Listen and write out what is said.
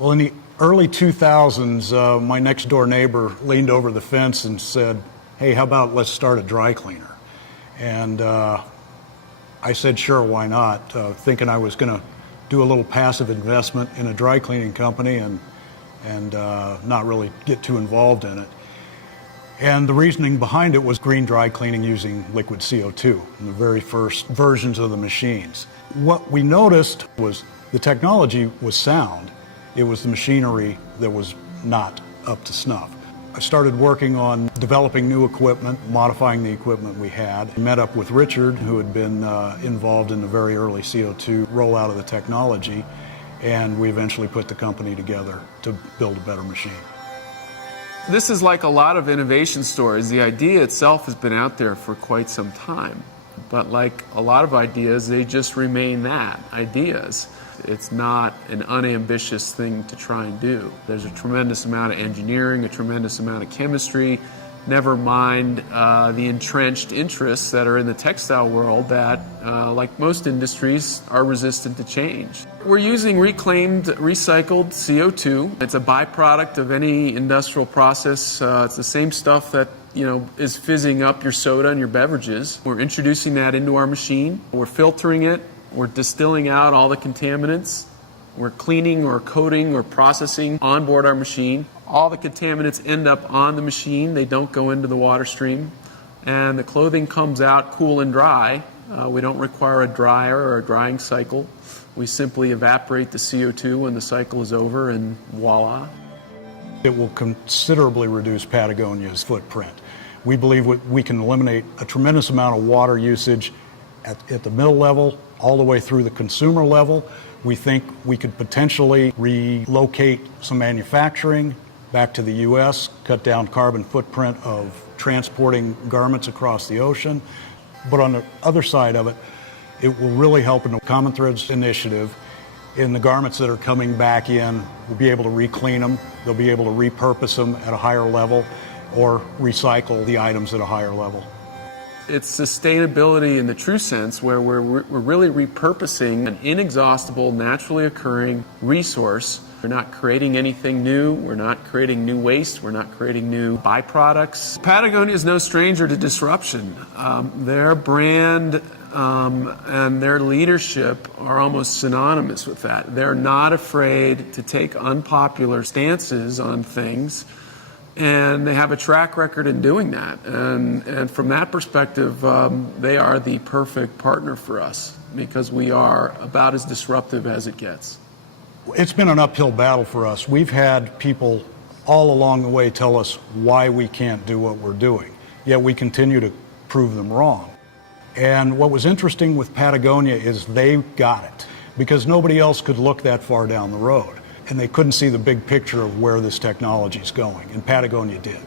Well, in the early 2000s, my next door neighbor leaned over the fence and said, "Hey, how about let's start a dry cleaner?" And I said, sure, why not? Thinking I was going to do a little passive investment in a dry cleaning company and not really get too involved in it. And the reasoning behind it was green dry cleaning using liquid CO2 in the very first versions of the machines. What we noticed was the technology was sound. It was the machinery that was not up to snuff. I started working on developing new equipment, modifying the equipment we had. I met up with Richard, who had been involved in the very early CO2 rollout of the technology, and we eventually put the company together to build a better machine. This is like a lot of innovation stories. The idea itself has been out there for quite some time, but like a lot of ideas, they just remain that, ideas. It's not an unambitious thing to try and do. There's a tremendous amount of engineering, a tremendous amount of chemistry, never mind the entrenched interests that are in the textile world that, like most industries, are resistant to change. We're using reclaimed, recycled CO2. It's a byproduct of any industrial process. It's the same stuff that is fizzing up your soda and your beverages. We're introducing that into our machine. We're filtering it. We're distilling out all the contaminants. We're cleaning or coating or processing on board our machine. All the contaminants end up on the machine. They don't go into the water stream. And the clothing comes out cool and dry. We don't require a dryer or a drying cycle. We simply evaporate the CO2 when the cycle is over, and voila. It will considerably reduce Patagonia's footprint. We believe we can eliminate a tremendous amount of water usage at the middle level, all the way through the consumer level. We think we could potentially relocate some manufacturing back to the U.S., cut down carbon footprint of transporting garments across the ocean. But on the other side of it, it will really help in the Common Threads initiative. In the garments that are coming back in, we'll be able to re-clean them, they'll be able to repurpose them at a higher level, or recycle the items at a higher level. It's sustainability in the true sense, where we're really repurposing an inexhaustible, naturally occurring resource. We're not creating anything new. We're not creating new waste. We're not creating new byproducts. Patagonia is no stranger to disruption. Their brand and their leadership are almost synonymous with that. They're not afraid to take unpopular stances on things, and they have a track record in doing that. And from that perspective, they are the perfect partner for us, because we are about as disruptive as it gets. It's been an uphill battle for us. We've had people all along the way tell us why we can't do what we're doing, yet we continue to prove them wrong. And what was interesting with Patagonia is they got it, because nobody else could look that far down the road. And they couldn't see the big picture of where this technology is going, and Patagonia did.